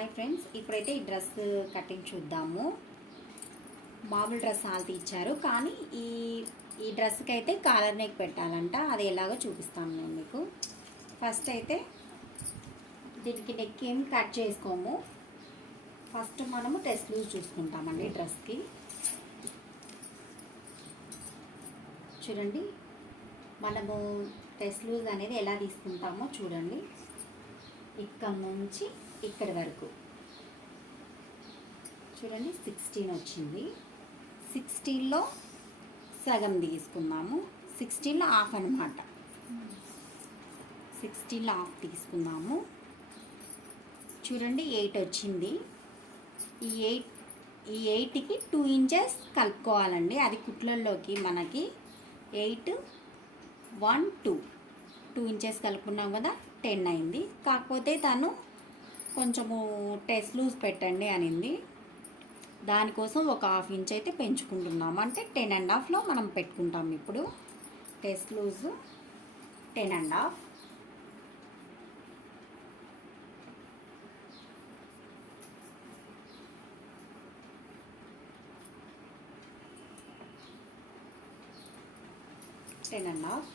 Hi friends ఇప్పుడైతే ఈ dress cutting చూద్దాము. మామూలు డ్రెస్ ఆల్తి ఇచ్చారు కానీ ఈ ఈ డ్రెస్కి అయితే కాలర్ నెక్ పెట్టాలంట అది ఎలాగో చూపిస్తాను నేను మీకు. ఫస్ట్ అయితే దీనికి నెక్ ఏం కట్ చేసుకోము. ఫస్ట్ మనము టెస్ట్ లూజ్ చూసుకుంటామండి డ్రెస్కి. చూడండి మనము టెస్ట్ లూజ్ అనేది ఎలా తీసుకుంటామో చూడండి. ఇక్కడ నుంచి ఇక్కడి వరకు. చూడండి సిక్స్టీన్ వచ్చింది. సిక్స్టీన్లో సగం తీసుకున్నాము సిక్స్టీన్లో హాఫ్ అనమాట సిక్స్టీన్లో హాఫ్ తీసుకున్నాము చూడండి ఎయిట్ వచ్చింది. ఈ ఎయిట్ ఈ ఎయిట్కి టూ ఇంచెస్ కలుపుకోవాలండి. అది కుట్లల్లోకి మనకి eight one two two inches కలుపుకున్నాం కదా టెన్ అయింది. కాకపోతే తను కొంచెము టెస్ట్ లూజ్ పెట్టండి అనింది. దానికోసం ఒక హాఫ్ ఇంచ్ అయితే పెంచుకుంటున్నాం అంటే టెన్ అండ్ హాఫ్లో మనం పెట్టుకుంటాం ఇప్పుడు. Waist loose ten and half. Ten and half.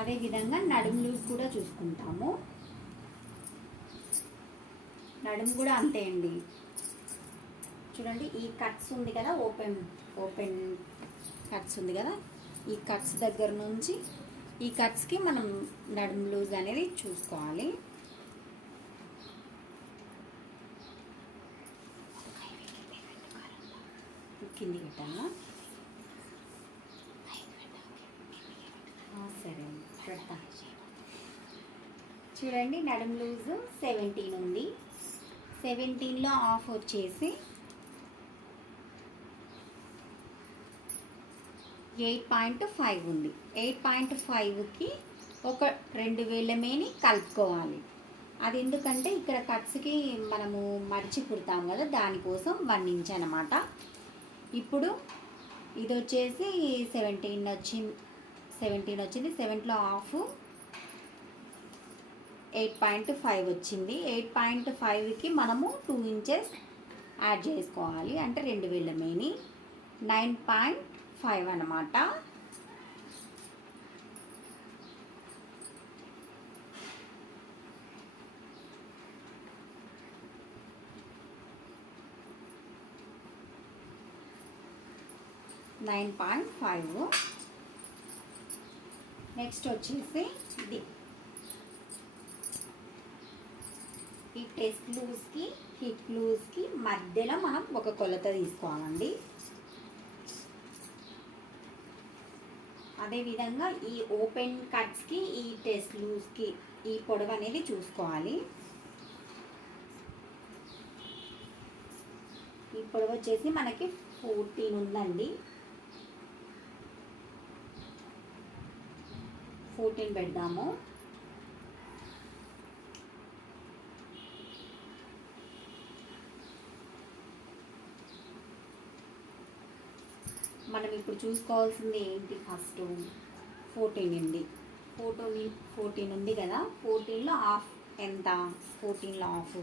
అదేవిధంగా నడుము లూజ్ కూడా చూసుకుంటాము. నడుము కూడా అంతే అండి. చూడండి ఈ కట్స్ ఉంది కదా ఓపెన్ ఓపెన్ కట్స్ ఉంది కదా ఈ కట్స్ దగ్గర నుంచి ఈ కట్స్కి మనం నడుము లూజ్ అనేది చూసుకోవాలి. కింది పెట్టాను సరే పెడతా. చూడండి నడుము లూజు సెవెంటీన్ ఉంది. సెవెంటీన్లో ఆఫ్ వచ్చేసి ఎయిట్ పాయింట్ ఫైవ్ ఉంది. ఎయిట్ పాయింట్ ఫైవ్కి ఒక రెండు వేల మేని కలుపుకోవాలి. అది ఎందుకంటే ఇక్కడ కట్స్కి మనము మడిచి కుడతాం కదా దానికోసం వన్ ఇంచ్ అనమాట ఇప్పుడు ఇది వచ్చేసి సెవెంటీన్ వచ్చింది సెవెంటీన్ వచ్చింది సెవెంట్లో ఆఫ్ ఎయిట్ పాయింట్ ఫైవ్ వచ్చింది. ఎయిట్ పాయింట్ ఫైవ్కి మనము టూ ఇంచెస్ యాడ్ చేసుకోవాలి. అంటే రెండు వేల మేని. నైన్ పాయింట్ ఫైవ్ అనమాట నైన్ పాయింట్ ఫైవ్. నెక్స్ట్ వచ్చేసి ఇది ఈ టెస్ట్ లూజ్కి హిప్ లూజ్కి మధ్యలో మనం ఒక కొలత తీసుకోవాలండి. అదేవిధంగా ఈ ఓపెన్ కట్స్కి ఈ టెస్ట్ లూజ్కి ఈ పొడవు అనేది చూసుకోవాలి. ఈ పొడవు వచ్చేసి మనకి ఫోర్టీన్ ఉందండి. ఫోర్టీన్ పెడదాము. మనం ఇప్పుడు చూసుకోవాల్సింది ఏంటి ఫస్ట్ ఫోర్టీన్ ఉంది ఫోర్టీన్ ఫోర్టీన్ ఉంది కదా? ఫోర్టీన్లో హాఫ్ ఎంత? ఫోర్టీన్లో హాఫ్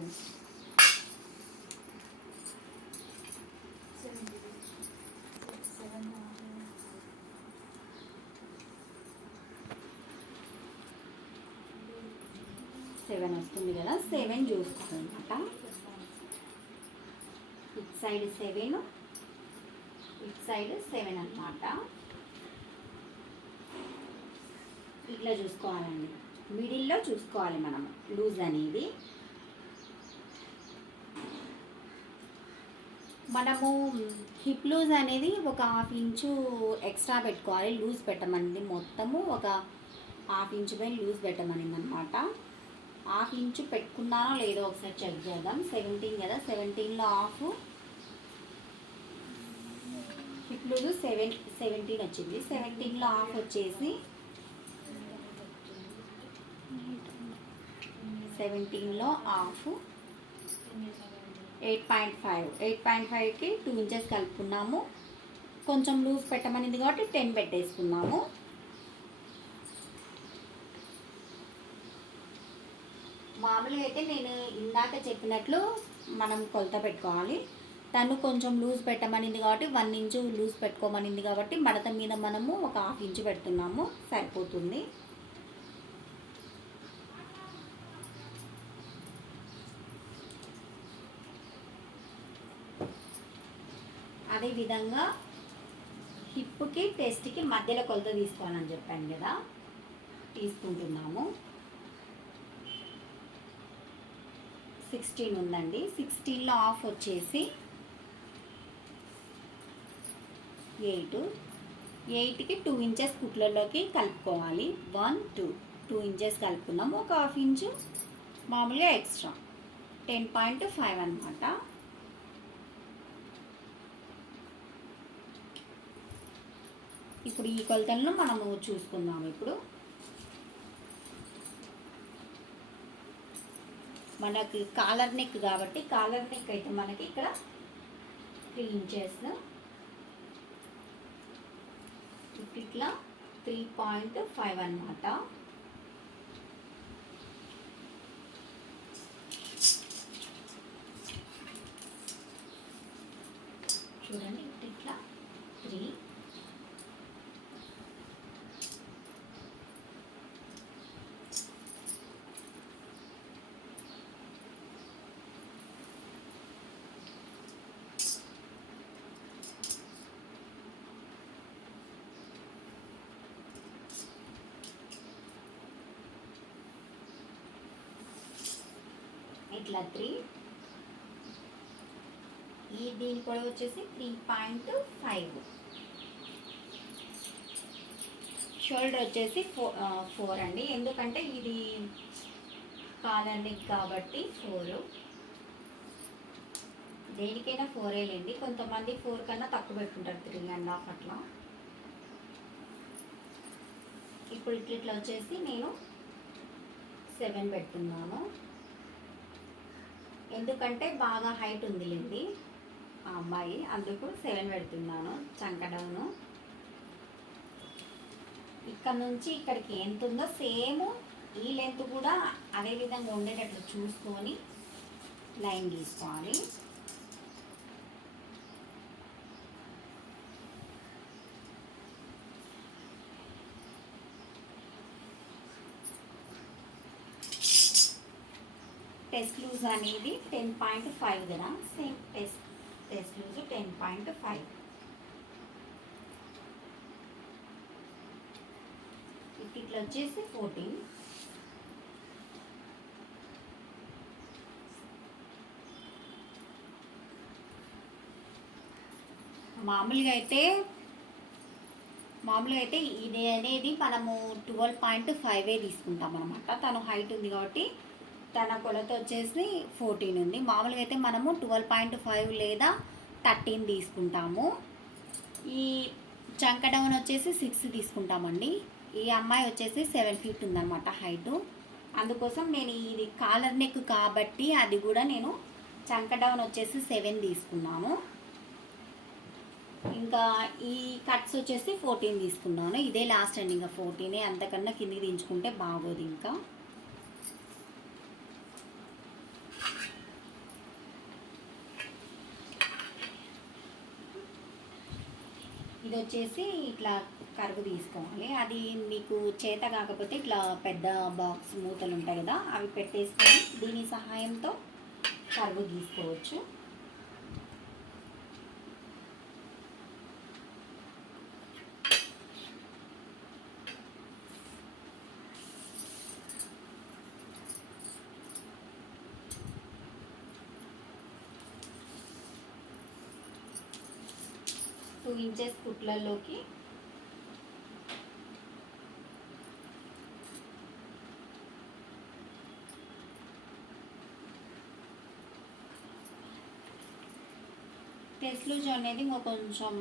సెవెన్ వస్తుంది కదా? Seven చూసుకోవాలన్నమాట. Each side seven each side seven అన్నమాట. ఇట్లా చూసుకోవాలండి. మిడిల్లో చూసుకోవాలి మనం లూజ్ అనేది. మనము హిప్ లూజ్ అనేది ఒక హాఫ్ ఇంచు ఎక్స్ట్రా పెట్టుకోవాలి. లూజ్ పెట్టమనింది మొత్తము ఒక హాఫ్ ఇంచు పైన లూజ్ పెట్టమనింది అనమాట హాఫ్ ఇంచు పెట్టుకున్నానో లేదో ఒకసారి చెక్ చేద్దాం. సెవెంటీన్ కదా. సెవెంటీన్లో హాఫ్ ఇప్పుడు సెవెన్ సెవెంటీన్ వచ్చింది. సెవెంటీన్లో ఆఫ్ వచ్చేసి సెవెంటీన్లో half eight point five. Eight point ఫైవ్కి టూ ఇంచెస్ కలుపుకున్నాము. కొంచెం లూజ్ పెట్టమనింది కాబట్టి టెన్ పెట్టేసుకున్నాము. మామూలుగా అయితే నేను ఇందాక చెప్పినట్లు మనం కొలత పెట్టుకోవాలి. తను కొంచెం లూజ్ పెట్టమనింది కాబట్టి వన్ ఇంచు లూజ్ పెట్టుకోమనింది కాబట్టి మడత మీద మనము ఒక హాఫ్ ఇంచు పెడుతున్నాము. సరిపోతుంది. అదేవిధంగా హిప్కి టెస్ట్కి మధ్యలో కొలత తీసుకోవాలని చెప్పాను కదా. తీసుకుంటున్నాము. సిక్స్టీన్ ఉందండి. సిక్స్టీన్లో ఆఫ్ వచ్చేసి ఎయిట్. ఎయిట్కి టూ ఇంచెస్ కుట్లలోకి కలుపుకోవాలి. One two. టూ ఇంచెస్ కలుపుకున్నాం. ఒక హాఫ్ ఇంచు మామూలుగా ఎక్స్ట్రా. టెన్ పాయింట్ ఫైవ్ అనమాట ఇప్పుడు ఈ కొలతలను మనము చూసుకుందాం ఇప్పుడు. మనకి కాలర్ నెక్ కాబట్టి కాలర్ నెక్ అయితే మనకి ఇక్కడ త్రీ ఇంచెస్ ఇట్లా త్రీ పాయింట్ ఫైవ్ అనమాట చూడండి ఇట్లా త్రీ ఇట్లా త్రీ. ఈ దీని పొడవు వచ్చేసి త్రీ పాయింట్ ఫైవ్. షోల్డర్ వచ్చేసి ఫోర్ ఫోర్ అండి. ఎందుకంటే ఇది కాలర్ నెక్ కాబట్టి ఫోర్. దేనికైనా ఫోర్ లేండి. కొంతమంది ఫోర్ కన్నా తక్కువ పెట్టుకుంటారు త్రీ అండ్ హాఫ్ అట్లా. ఇప్పుడు ఇట్లా ఇట్లా వచ్చేసి నేను సెవెన్ పెట్టుకున్నాను ఎందుకంటే బాగా హైట్ ఉందిలేండి ఆ అమ్మాయి. అందుకు సెవెన్ పెడుతున్నాను చంకడౌను ఇక్కడ నుంచి ఇక్కడికి ఎంత ఉందో సేమ్ ఈ లెంత్ కూడా అదే విధంగా ఉండేటట్లు చూసుకొని లైన్ గీసుకోవాలి. టెస్ట్ లూజ్ అనేది టెన్ పాయింట్ ఫైవ్ కదా. Same waist waist loose ten point five. ఇట్లా వచ్చేసి ఫోర్టీన్. మామూలుగా అయితే మామూలుగా అయితే ఇది అనేది మనము ట్వెల్వ్ పాయింట్ ఫైవే తీసుకుంటాం అనమాట తను హైట్ ఉంది కాబట్టి తన కొలత వచ్చేసి ఫోర్టీన్ ఉంది. మామూలుగా అయితే మనము ట్వెల్వ్ పాయింట్ ఫైవ్ లేదా థర్టీన్ తీసుకుంటాము. ఈ చంక డౌన్ వచ్చేసి సిక్స్ తీసుకుంటామండి. ఈ అమ్మాయి వచ్చేసి సెవెన్ ఫీట్ ఉందన్నమాట హైటు. అందుకోసం నేను ఇది కాలర్ నెక్ కాబట్టి అది కూడా నేను చంక డౌన్ వచ్చేసి సెవెన్ తీసుకున్నాను. ఇంకా ఈ కట్స్ వచ్చేసి ఫోర్టీన్ తీసుకున్నాను. ఇదే లాస్ట్ అండి. ఇంకా ఫోర్టీనే అంతకన్నా కిందికి దించుకుంటే బాగోదు ఇంకా. ఇది వచ్చేసి ఇట్లా కరుగు తీసుకోవాలి. అది మీకు చేత కాకపోతే ఇట్లా పెద్ద బాక్స్ మూతలు ఉంటాయి కదా అవి పెట్టేసుకొని దీని సహాయంతో కరువు తీసుకోవచ్చు. టూ ఇంచెస్ కుట్లలోకి టెస్ట్ లూజ్ అనేది ఇంకా కొంచెం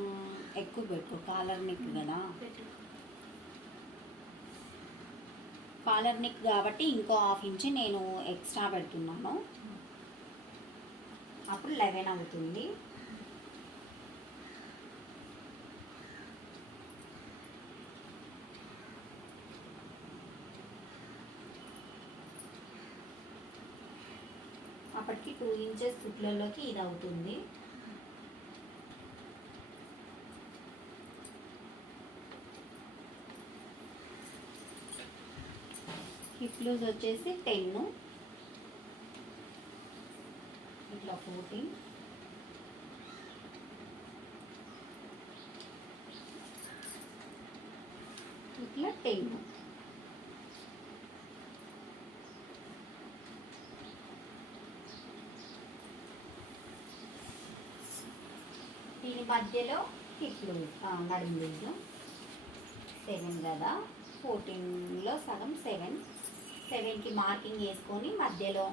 ఎక్కువ పెట్టు కాలర్ నెక్ కదా. కాలర్ నెక్ కాబట్టి ఇంకో హాఫ్ ఇంచ్ నేను ఎక్స్ట్రా పెడుతున్నాను. అప్పుడు లెవెన్ అవుతుంది. టూ ఇంచెస్ ఫుట్లలోకి ఇది అవుతుంది హిప్ లూజ్ వచ్చేసి టెన్ ఇట్లా ఫోర్టీన్ ఇట్లా టెన్ మధ్యలో హిప్లు నడుము లూజు సెవెన్ కదా. ఫోర్టీన్లో సగం సెవెన్ సెవెన్కి మార్కింగ్ వేసుకొని మధ్యలో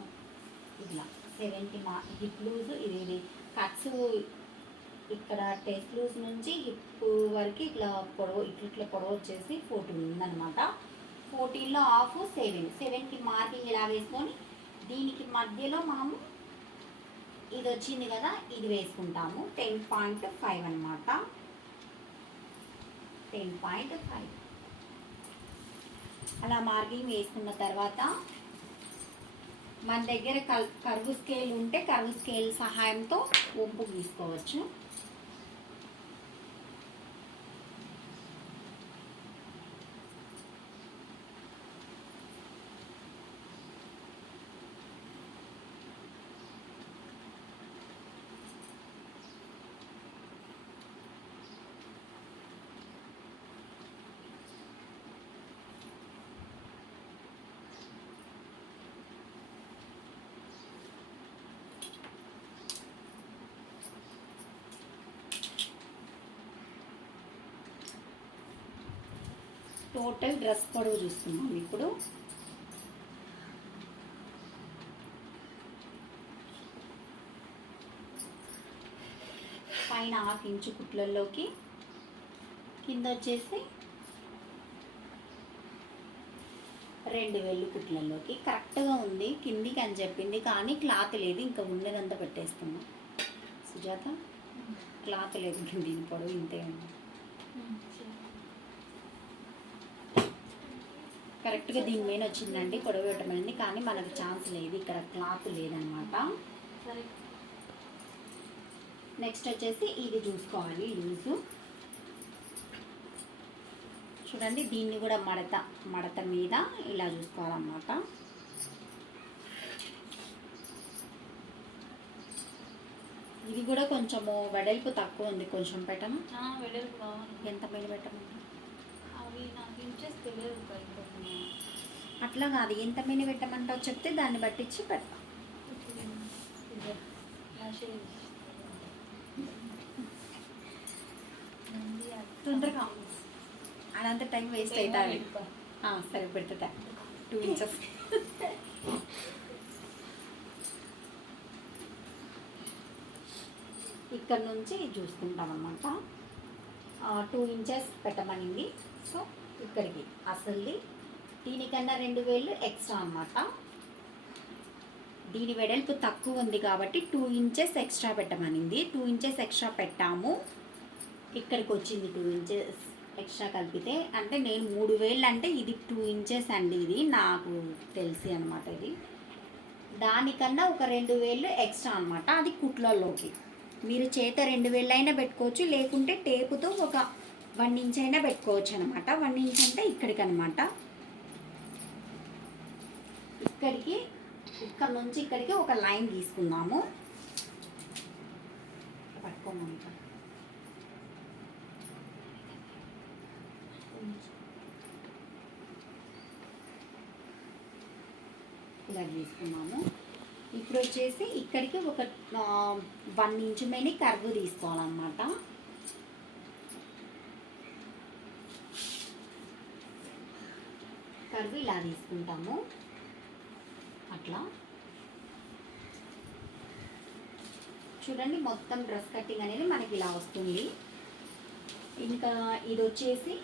ఇట్లా సెవెన్కి మా హిప్ లూజ్ ఇది ఇది కట్స్ ఇక్కడ టెస్ట్ లూజ్ నుంచి హిప్ వరకు ఇట్లా పొడవు ఇట్లా ఇట్లా పొడవు వచ్చేసి ఫోర్టీన్ ఉందన్నమాట. ఫోర్టీన్లో ఆఫ్ సెవెన్ సెవెన్కి మార్కింగ్ ఇలా వేసుకొని దీనికి మధ్యలో మనము ఇది వచ్చింది కదా ఇది వేసుకుంటాము. టెన్ పాయింట్ ఫైవ్ అనమాట టెన్ పాయింట్ ఫైవ్ అలా మార్కింగ్ వేసుకున్న తర్వాత మన దగ్గర కల్ కరువు స్కేల్ ఉంటే కరువు స్కేల్ సహాయంతో వంపు గీసుకోవచ్చు. టోటల్ డ్రెస్ పొడవు చూస్తున్నాం ఇప్పుడు. పైన హాఫ్ ఇంచు కుట్లల్లోకి. కింద వచ్చేసి రెండు వెళ్ళు కుట్లల్లోకి. కరెక్ట్గా ఉంది కిందికి అని చెప్పింది కానీ క్లాత్ లేదు ఇంకా ఉన్నదంతా పెట్టేస్తున్నాం. సుజాత క్లాత్ లేదు దీని పొడవు ఇంతే ఉంది. కరెక్ట్గా దీని మీద వచ్చిందండి పొడవు పెట్టమని కానీ మనకు ఛాన్స్ లేదు ఇక్కడ క్లాత్ లేదనమాట. నెక్స్ట్ వచ్చేసి ఇది చూసుకోవాలి లూజు. చూడండి దీన్ని కూడా మడత మడత మీద ఇలా చూసుకోవాలన్నమాట. ఇది కూడా కొంచెము వెడల్పు తక్కువ ఉంది కొంచెం పెట్టము? ఎంత మీద పెట్టము అవి నాకు ఇంట్రెస్ట్ తెలియదు పైకి అట్లా కాదు ఎంత మీద పెట్టమంటావు చెప్తే దాన్ని బట్టించి పెడతాం. తొందరగా. అదంతా టైం వేస్ట్ అవుతుంది. ఆ, సరే పెడుతుందా టూ ఇంచెస్ ఇక్కడ నుంచి చూసుకుంటాం అనమాట టూ ఇంచెస్ పెట్టమనింది. సో ఇక్కడికి. అసలుది దీనికన్నా రెండు వేలు ఎక్స్ట్రా అన్నమాట. దీని వెడల్పు తక్కువ ఉంది కాబట్టి టూ ఇంచెస్ ఎక్స్ట్రా పెట్టమనింది. టూ ఇంచెస్ ఎక్స్ట్రా పెట్టాము. ఇక్కడికి వచ్చింది టూ ఇంచెస్ ఎక్స్ట్రా కలిపితే. అంటే నేను మూడు వేలు అంటే ఇది టూ ఇంచెస్ అండి ఇది నాకు తెలిసి అనమాట ఇది. దానికన్నా ఒక రెండు వేలు ఎక్స్ట్రా అనమాట అది కుట్లలోకి. మీరు చేత రెండు వేలైనా పెట్టుకోవచ్చు లేకుంటే టేపుతో ఒక వన్ ఇంచ్ అయినా పెట్టుకోవచ్చు అనమాట వన్ ఇంచ్ అంటే ఇక్కడికి అనమాట ఇక్కడికి ఇక్కడ నుంచి ఇక్కడికి ఒక లైన్ తీసుకుందాము. పట్టుకోమంట. ఇలా తీసుకున్నాము. ఇప్పుడు వచ్చేసి ఇక్కడికి ఒక వన్ ఇంచ్ మీద కర్వ్ తీసుకోవాలన్నమాట. కర్వ్ ఇలా తీసుకుంటాము. అట్లా. చూడండి మొత్తం డ్రెస్ కటింగ్ అనేది మనకి ఇలా వస్తుంది. ఇంకా ఇది వచ్చేసి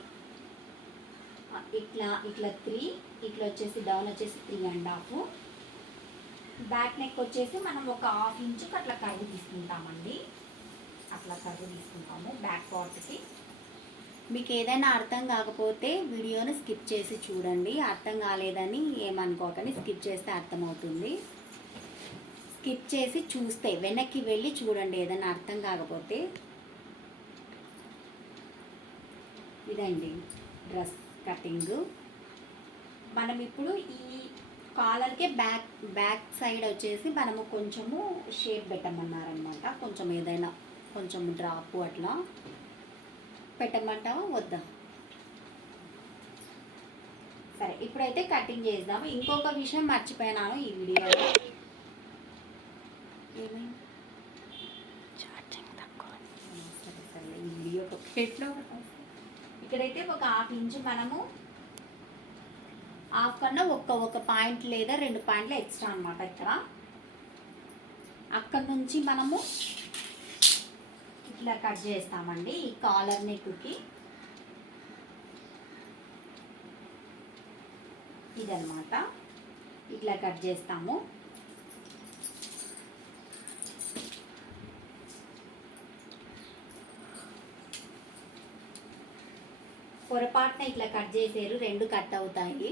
ఇట్లా ఇట్లా త్రీ ఇట్లా వచ్చేసి డౌన్ వచ్చేసి three and half back neck వచ్చేసి మనం ఒక హాఫ్ ఇంచుకి అట్లా కర్వ్ తీసుకుంటామండి. అట్లా కర్వ్ తీసుకుంటాము బ్యాక్ పార్ట్కి మీకు ఏదైనా అర్థం కాకపోతే వీడియోని స్కిప్ చేసి చూడండి. అర్థం కాలేదని ఏమనుకోకండి. స్కిప్ చేస్తే అర్థమవుతుంది. స్కిప్ చేసి చూస్తే వెనక్కి వెళ్ళి చూడండి ఏదైనా అర్థం కాకపోతే. ఇదండి డ్రెస్ కటింగ్. మనం ఇప్పుడు ఈ కాలర్కే బ్యాక్ బ్యాక్ సైడ్ వచ్చేసి మనము కొంచెము షేప్ పెట్టమన్నారనమాట కొంచెం ఏదైనా కొంచెం డ్రాప్ అట్లా. పెట్టమంటావా? వద్దా? సరే ఇప్పుడైతే కటింగ్ చేద్దాం. ఇంకొక విషయం మర్చిపోయినాను ఈ వీడియోలో. ఏమైంది? సరే సరే ఈ వీడియో ఎట్లా ఇక్కడైతే ఒక హాఫ్ ఇంచ్ మనము హాఫ్ కన్నా ఒక్క ఒక పాయింట్ లేదా రెండు పాయింట్లు ఎక్స్ట్రా అనమాట ఇక్కడ. అక్కడ నుంచి మనము ఇట్లా కట్ చేస్తామండి ఈ కాలర్ నెక్కి ఇదనమాట ఇట్లా కట్ చేస్తాము. పొరపాటున ఇట్లా కట్ చేసారు రెండు కట్ అవుతాయి.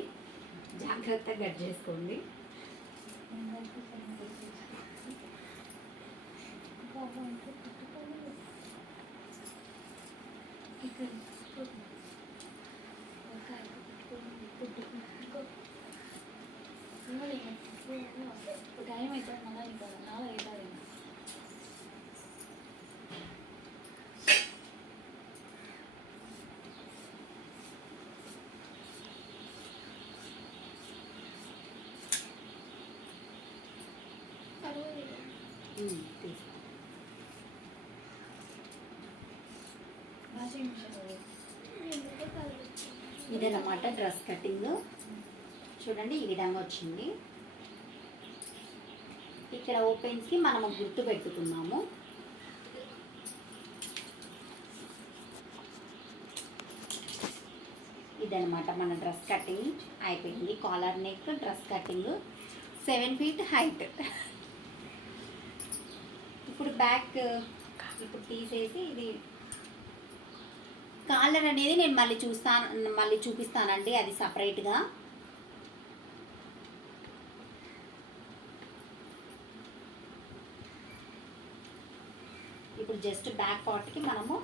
జాగ్రత్తగా కట్ చేసుకోండి అయితే మళ్ళీ ఇంకా నాలుగు అవుతుంది ఉమ్, తీసుకో. వాషింగ్ మిషన్ ఇదన్నమాట డ్రెస్ కటింగ్. చూడండి ఈ విధంగా వచ్చింది. ఇక్కడ ఓపెన్స్కి మనము గుర్తు పెట్టుకున్నాము. ఇదనమాట మన డ్రెస్ కటింగ్. అయిపోయింది. Collar neck dress cutting. Seven feet height. ఇప్పుడు బ్యాక్ ఇప్పుడు తీసేసి ఇది కాలర్ అనేది నేను మళ్ళీ చూస్తాను మళ్ళీ చూపిస్తానండి అది సపరేట్గా. ఇప్పుడు జస్ట్ బ్యాక్ పార్ట్కి మనము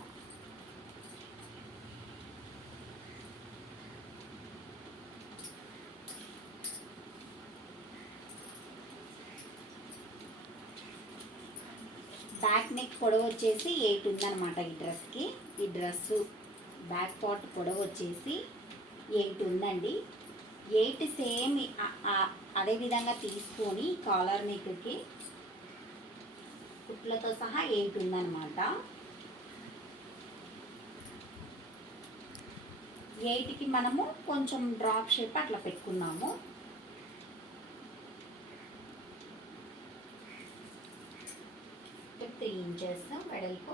బ్యాక్ నెక్ పొడవు వచ్చేసి ఎయిట్ ఉందన్నమాట ఈ డ్రెస్కి. ఈ డ్రెస్ బ్యాక్ పార్ట్ పొడవు వచ్చేసి ఎయిట్ ఉందండి. ఎయిట్ సేమ్ అదే విధంగా తీసుకొని కాలర్ నెక్కి కుట్లతో సహా ఎయిట్ ఉందన్నమాట. ఎయిట్కి మనము కొంచెం డ్రాప్ షేప్ అట్లా పెట్టుకున్నాము. త్రీ ఇంచెస్ వెడల్పు.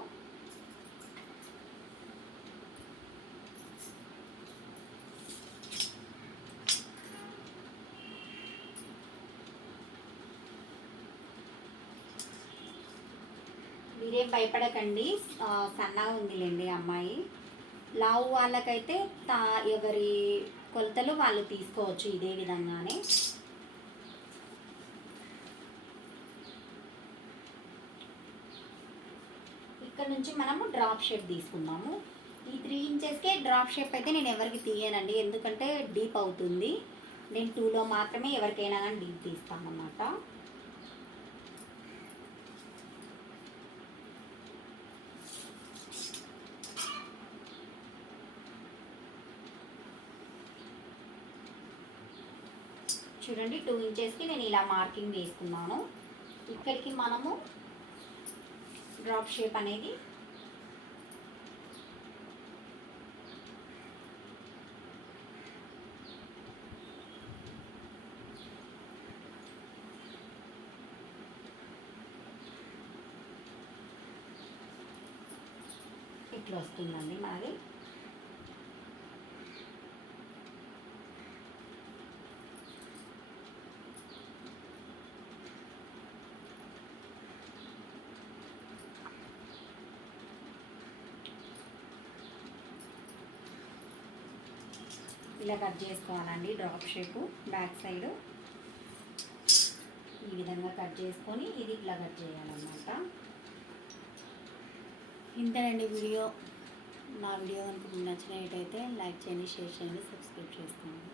మీరేం భయపడకండి. సన్నగా ఉందిలేండి అమ్మాయి. లావు వాళ్ళకైతే తా ఎవరి కొలతలు వాళ్ళు తీసుకోవచ్చు ఇదే విధంగానే. ఇక్కడ నుంచి మనము డ్రాప్ షేప్ తీసుకున్నాము ఈ త్రీ ఇంచెస్కే డ్రాప్ షేప్ అయితే నేను ఎవరికి తీయనండి. ఎందుకంటే డీప్ అవుతుంది. నేను టూలో మాత్రమే ఎవరికైనా కానీ డీప్ తీస్తామన్నమాట చూడండి టూ ఇంచెస్కి నేను ఇలా మార్కింగ్ వేసుకున్నాను. ఇక్కడికి మనము డ్రాప్ షేప్ అనేది. ఇట్లా వస్తుందండి మనది ఇలా కట్ చేసుకోవాలండి డ్రాప్ షేపు బ్యాక్ సైడ్. ఈ విధంగా కట్ చేసుకొని ఇది ఇట్లా కట్ చేయాలన్నమాట. ఇంతేనండి వీడియో. నా వీడియో కనుక నచ్చినట్టయితే లైక్ చేయండి షేర్ చేయండి సబ్స్క్రైబ్ చేసుకోండి.